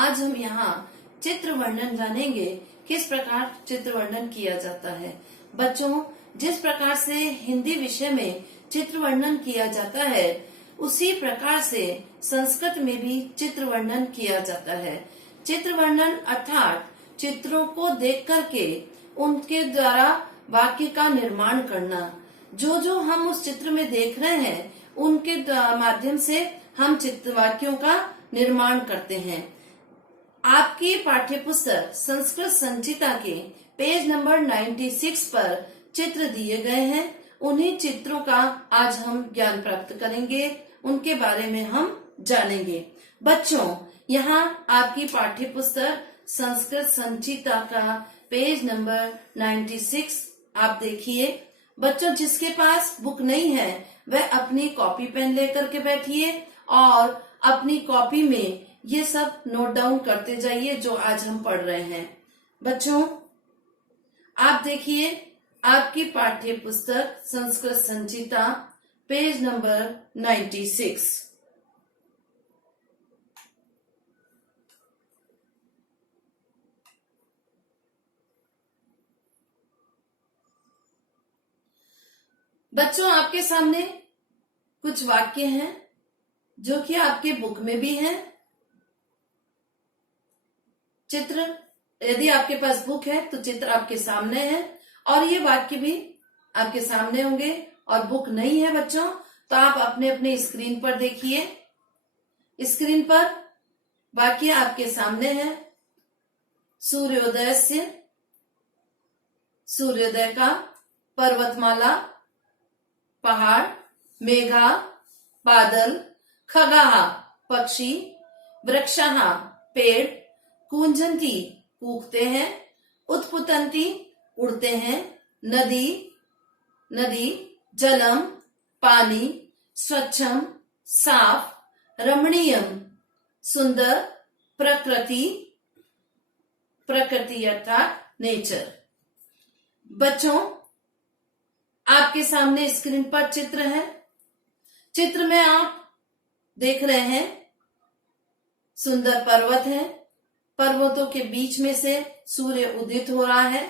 आज हम यहाँ चित्र वर्णन जानेंगे। किस प्रकार चित्र वर्णन किया जाता है। बच्चों, जिस प्रकार से हिंदी विषय में चित्र वर्णन किया जाता है, उसी प्रकार से संस्कृत में भी चित्र वर्णन किया जाता है। चित्र वर्णन अर्थात चित्रों को देख करके उनके द्वारा वाक्य का निर्माण करना। जो हम उस चित्र में देख रहे हैं, उनके माध्यम से हम चित्र वाक्यों का निर्माण करते हैं। आपकी पाठ्य पुस्तक संस्कृत संचिता के पेज नंबर 96 पर चित्र दिए गए हैं। उन्हीं चित्रों का आज हम ज्ञान प्राप्त करेंगे, उनके बारे में हम जानेंगे। बच्चों, यहाँ आपकी पाठ्य पुस्तक संस्कृत संचिता का पेज नंबर 96 आप देखिए। बच्चों, जिसके पास बुक नहीं है वह अपनी कॉपी पेन लेकर के बैठिए और अपनी कॉपी में ये सब नोट डाउन करते जाइए जो आज हम पढ़ रहे हैं। बच्चों, आप देखिए आपकी पाठ्य पुस्तक संस्कृत संचिता पेज नंबर 96। बच्चों, आपके सामने कुछ वाक्य हैं जो कि आपके बुक में भी हैं। चित्र, यदि आपके पास बुक है तो चित्र आपके सामने है और ये वाक्य भी आपके सामने होंगे। और बुक नहीं है बच्चों तो आप अपने अपने स्क्रीन पर देखिए। स्क्रीन पर वाक्य आपके सामने है। सूर्योदय से, सूर्योदय का, पर्वतमाला, पहाड़, मेघा, बादल, खगाहा, पक्षी, वृक्षाः, पेड़, कूंजन्ति, कूकते हैं, उत्पुतन्ति, उड़ते हैं, नदी, नदी, जलम, पानी, स्वच्छम, साफ, रमणीयम, सुंदर, प्रकृति, प्रकृति अर्थात नेचर। बच्चों, आपके सामने स्क्रीन पर चित्र है। चित्र में आप देख रहे हैं सुंदर पर्वत है। पर्वतों के बीच में से सूर्य उदित हो रहा है।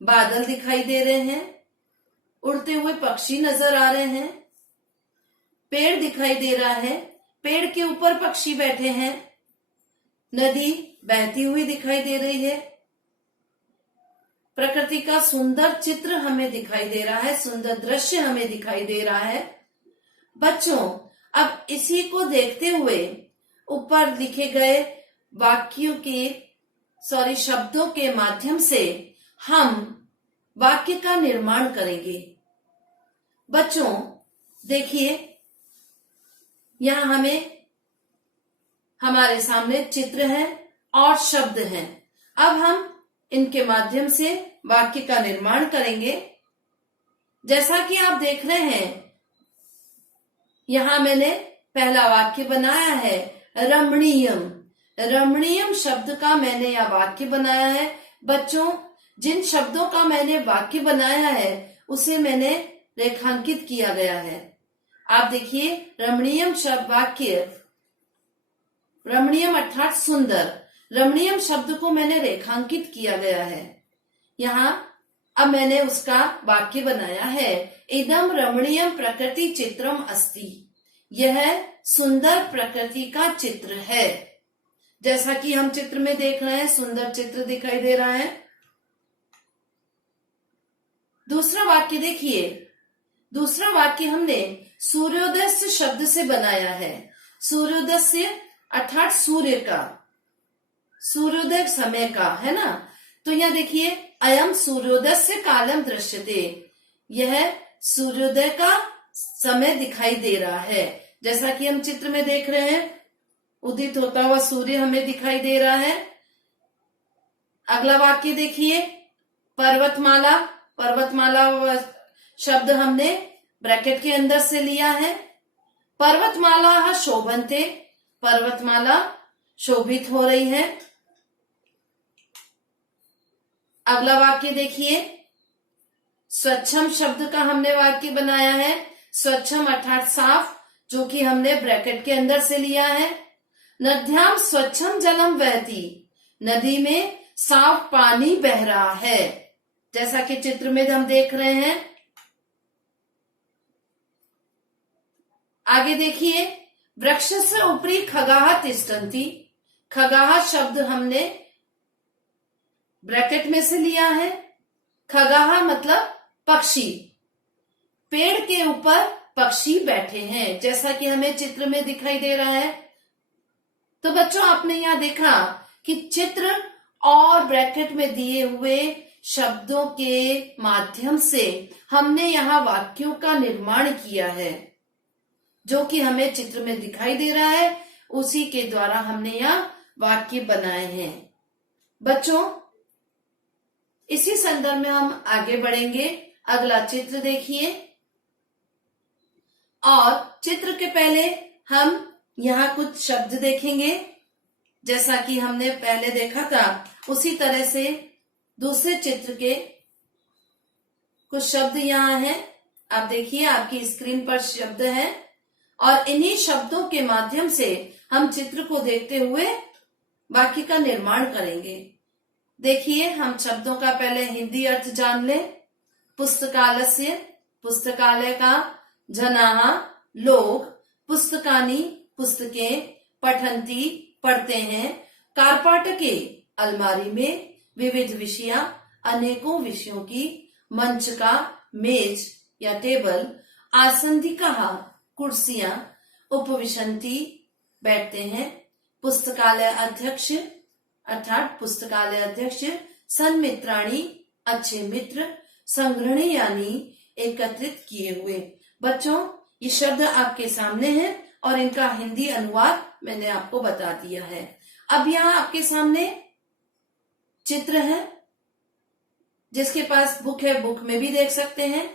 बादल दिखाई दे रहे हैं। उड़ते हुए पक्षी नजर आ रहे हैं। पेड़ दिखाई दे रहा है। पेड़ के ऊपर पक्षी बैठे हैं। नदी बहती हुई दिखाई दे रही है। प्रकृति का सुंदर चित्र हमें दिखाई दे रहा है। सुंदर दृश्य हमें दिखाई दे रहा है। बच्चों, अब इसी को देखते हुए ऊपर लिखे गए वाक्यों के शब्दों के माध्यम से हम वाक्य का निर्माण करेंगे। बच्चों, देखिए यहाँ हमारे सामने चित्र है और शब्द हैं। अब हम इनके माध्यम से वाक्य का निर्माण करेंगे। जैसा कि आप देख रहे हैं, यहाँ मैंने पहला वाक्य बनाया है रमणीयम। रमणीयम शब्द का मैंने यह वाक्य बनाया है। बच्चों, जिन शब्दों का मैंने वाक्य बनाया है उसे मैंने रेखांकित किया गया है। आप देखिए, रमणीयम शब्द वाक्य, रमणीयम अर्थात सुंदर, रमणीयम शब्द को मैंने रेखांकित किया गया है। यहाँ अब मैंने उसका वाक्य बनाया है, इदम रमणीयम प्रकृति चित्रम अस्ति। यह सुंदर प्रकृति का चित्र है। जैसा कि हम चित्र में देख रहे हैं, सुंदर चित्र दिखाई दे रहा है। दूसरा वाक्य देखिए। दूसरा वाक्य हमने सूर्योदय शब्द से बनाया है। सूर्योदय से अर्थात सूर्य का, सूर्योदय समय का, है ना। तो यहाँ देखिए, अयम सूर्योदय से कालम दृश्यते। यह सूर्योदय का समय दिखाई दे रहा है। जैसा कि हम चित्र में देख रहे हैं, उदित होता हुआ सूर्य हमें दिखाई दे रहा है। अगला वाक्य देखिए, पर्वतमाला। पर्वतमाला शब्द हमने ब्रैकेट के अंदर से लिया है। पर्वतमाला शोभन्ते। पर्वतमाला शोभित हो रही है। अगला वाक्य देखिए, स्वच्छम शब्द का हमने वाक्य बनाया है। स्वच्छम अर्थात साफ, जो कि हमने ब्रैकेट के अंदर से लिया है। नद्याम स्वच्छम जलम वहती, नदी में साफ पानी बह रहा है, जैसा कि चित्र में हम देख रहे हैं। आगे देखिए, वृक्ष से ऊपरी खगाह तिष्ठन्ति, खगाह शब्द हमने ब्रैकेट में से लिया है। खगाह मतलब पक्षी, पेड़ के ऊपर पक्षी बैठे हैं, जैसा कि हमें चित्र में दिखाई दे रहा है। तो बच्चों, आपने यहाँ देखा कि चित्र और ब्रैकेट में दिए हुए शब्दों के माध्यम से हमने यहाँ वाक्यों का निर्माण किया है, जो कि हमें चित्र में दिखाई दे रहा है, उसी के द्वारा हमने यहाँ वाक्य बनाए हैं। बच्चों, इसी संदर्भ में हम आगे बढ़ेंगे। अगला चित्र देखिए, और चित्र के पहले हम यहाँ कुछ शब्द देखेंगे। जैसा कि हमने पहले देखा था, उसी तरह से दूसरे चित्र के कुछ शब्द यहाँ हैं। आप देखिए, आपकी स्क्रीन पर शब्द हैं, और इन्हीं शब्दों के माध्यम से हम चित्र को देखते हुए वाक्य का निर्माण करेंगे। देखिए, हम शब्दों का पहले हिंदी अर्थ जान लें। पुस्तकालस्य, पुस्तकालय का। जनाः, लोग। पुस्तकानि, पुस्तकें। पठन्ति, पढ़ते हैं। कारपाटके, अलमारी में। विविध विषया, अनेकों विषयों की। मंच का, मेज या टेबल। आसन्दिकाः, कुर्सियां। उपविशन्ति, बैठते हैं। पुस्तकालय अध्यक्ष अर्थात पुस्तकालय अध्यक्ष। सन्मित्राणि, अच्छे मित्र। संग्रहणीयानि, एकत्रित किए हुए। बच्चों, ये शब्द आपके सामने हैं और इनका हिंदी अनुवाद मैंने आपको बता दिया है। अब यहाँ आपके सामने चित्र है। जिसके पास बुक है, बुक में भी देख सकते हैं,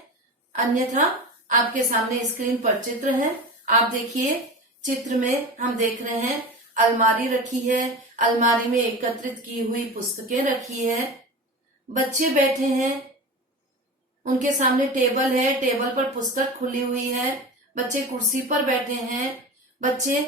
अन्यथा आपके सामने स्क्रीन पर चित्र है। आप देखिए, चित्र में हम देख रहे हैं अलमारी रखी है, अलमारी में एकत्रित की हुई पुस्तकें रखी है। बच्चे बैठे हैं, उनके सामने टेबल है, टेबल पर पुस्तक खुली हुई है। बच्चे कुर्सी पर बैठे हैं, बच्चे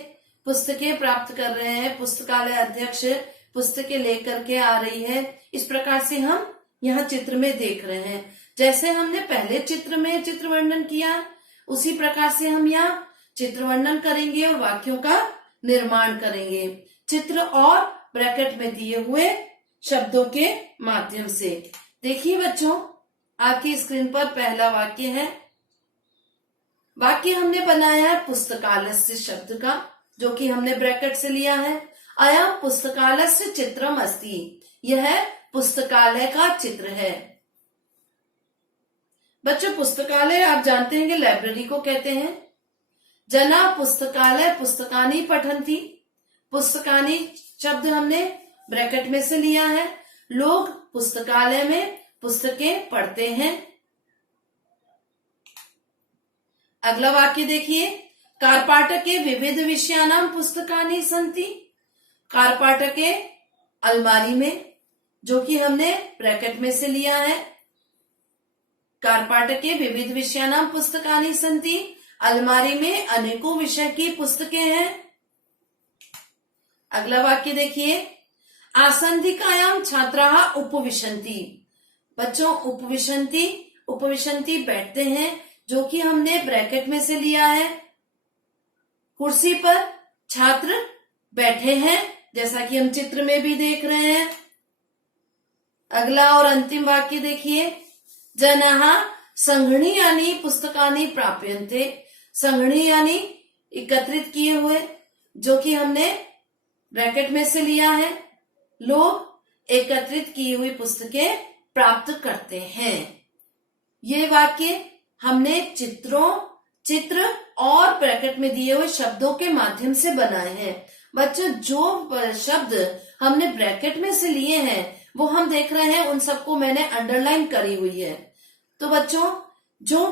पुस्तकें प्राप्त कर रहे हैं। पुस्तकालय अध्यक्ष पुस्तकें लेकर के आ रही है। इस प्रकार से हम यहाँ चित्र में देख रहे हैं। जैसे हमने पहले चित्र में चित्र वर्णन किया, उसी प्रकार से हम यहाँ चित्र वर्णन करेंगे और वाक्यों का निर्माण करेंगे, चित्र और ब्रैकेट में दिए हुए शब्दों के माध्यम से। देखिए बच्चों, आपकी स्क्रीन पर पहला वाक्य है। वाक्य हमने बनाया है पुस्तकालस्य शब्द का, जो कि हमने ब्रैकेट से लिया है। अयं पुस्तकालस्य चित्रम अस्ति, यह पुस्तकालय का चित्र है। बच्चों, पुस्तकालय आप जानते हैं कि लाइब्रेरी को कहते हैं। जना पुस्तकालय पुस्तकानि पठन्ति, पुस्तकानि शब्द हमने ब्रैकेट में से लिया है। लोग पुस्तकालय में पुस्तकें पढ़ते हैं। अगला वाक्य देखिए, कारपाटके विविध विषयानां पुस्तकानि सन्ति, कारपाटके अलमारी में, जो कि हमने ब्रैकेट में से लिया है। कारपाटके विविध विषयानां पुस्तकानि सन्ति, अलमारी में अनेकों विषय की पुस्तकें हैं। अगला वाक्य देखिए, आसन्दिकायां छात्राः उपविशन्ति, बच्चों उपविशन्ति, उपविशन्ति बैठते हैं, जो कि हमने ब्रैकेट में से लिया है। कुर्सी पर छात्र बैठे हैं, जैसा कि हम चित्र में भी देख रहे हैं। अगला और अंतिम वाक्य देखिए, जनाः संगृह्णीयानि पुस्तकानि प्राप्यन्ते, संगृह्णीयानि एकत्रित किए हुए, जो कि हमने ब्रैकेट में से लिया है। लोग एकत्रित की हुई पुस्तकें प्राप्त करते हैं। ये वाक्य हमने चित्र और ब्रैकेट में दिए हुए शब्दों के माध्यम से बनाए हैं। बच्चों, जो शब्द हमने ब्रैकेट में से लिए हैं वो हम देख रहे हैं, उन सबको मैंने अंडरलाइन करी हुई है। तो बच्चों, जो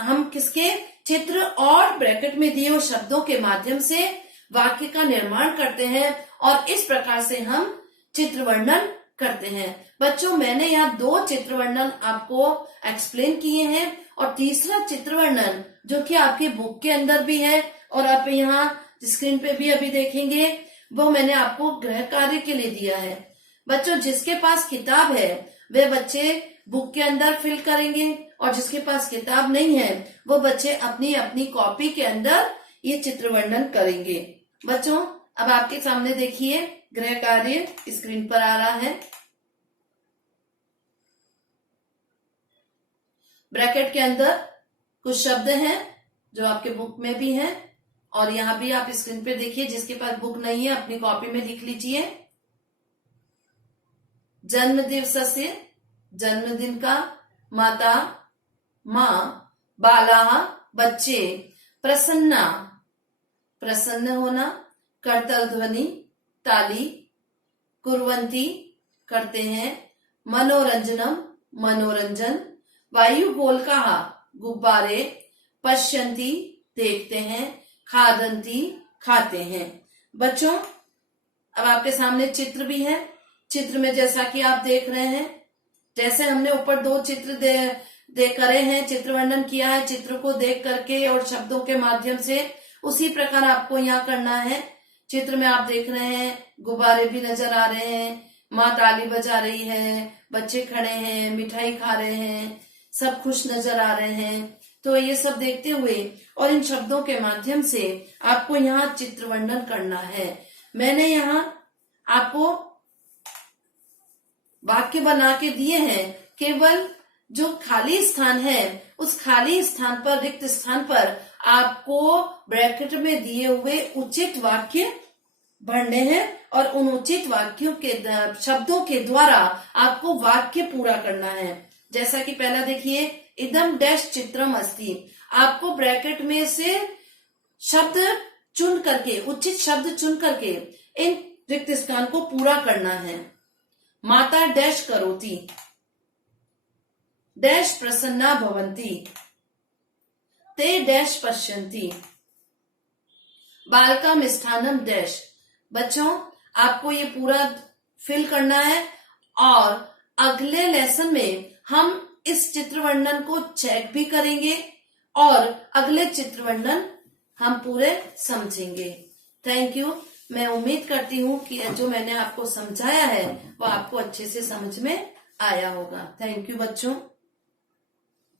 हम किसके चित्र और ब्रैकेट में दिए हुए शब्दों के माध्यम से वाक्य का निर्माण करते हैं और इस प्रकार से हम चित्र वर्णन करते हैं। बच्चों, मैंने यहाँ 2 चित्र वर्णन आपको एक्सप्लेन किए हैं और तीसरा चित्र वर्णन जो कि आपके बुक के अंदर भी है और आप यहाँ स्क्रीन पे भी अभी देखेंगे, वो मैंने आपको गृह कार्य के लिए दिया है। बच्चों जिसके पास किताब है वे बच्चे बुक के अंदर फिल करेंगे, और जिसके पास किताब नहीं है वो बच्चे अपनी अपनी कॉपी के अंदर ये चित्र वर्णन करेंगे। बच्चों अब आपके सामने देखिए गृह कार्य स्क्रीन पर आ रहा है। ब्रैकेट के अंदर कुछ शब्द हैं जो आपके बुक में भी हैं, और यहाँ भी आप स्क्रीन पे देखिए, जिसके पास बुक नहीं है अपनी कॉपी में लिख लीजिए। जन्म दिवस से जन्मदिन का, माता माँ, बाला बच्चे, प्रसन्ना प्रसन्न होना, करतल ध्वनि ताली, कुर्वन्ति करते हैं, मनोरंजनम मनोरंजन, वायु गोलकाः गुब्बारे, पश्यन्ति देखते हैं, खादन्ति खाते हैं। बच्चों अब आपके सामने चित्र भी है। चित्र में जैसा कि आप देख रहे हैं, जैसे हमने ऊपर दो चित्र दे करे हैं, चित्र वर्णन किया है चित्र को देख करके और शब्दों के माध्यम से, उसी प्रकार आपको यहाँ करना है। चित्र में आप देख रहे हैं गुब्बारे भी नजर आ रहे हैं, माँ ताली बजा रही है, बच्चे खड़े हैं, मिठाई खा रहे हैं, सब खुश नजर आ रहे हैं। तो ये सब देखते हुए और इन शब्दों के माध्यम से आपको यहाँ चित्र वर्णन करना है। मैंने यहाँ आपको वाक्य बना के दिए हैं, केवल जो खाली स्थान है उस खाली स्थान पर, रिक्त स्थान पर आपको ब्रैकेट में दिए हुए उचित वाक्य भरने हैं, और उन उचित वाक्यों के शब्दों के द्वारा आपको वाक्य पूरा करना है। जैसा कि पहला देखिए, इदम डैश चित्रम अस्ति। आपको ब्रैकेट में से शब्द चुन करके, उचित शब्द चुन करके इन रिक्त स्थान को पूरा करना है। माता डैश करोति, डैश प्रसन्ना भवन्ति, ते डैश पश्यन्ति, बालका मिष्ठानम डैश। बच्चों आपको ये पूरा फिल करना है, और अगले लेसन में हम इस चित्र वर्णन को चेक भी करेंगे और अगले चित्र वर्णन हम पूरे समझेंगे। Thank you. मैं उम्मीद करती हूँ कि जो मैंने आपको समझाया है वो आपको अच्छे से समझ में आया होगा। थैंक यू बच्चों।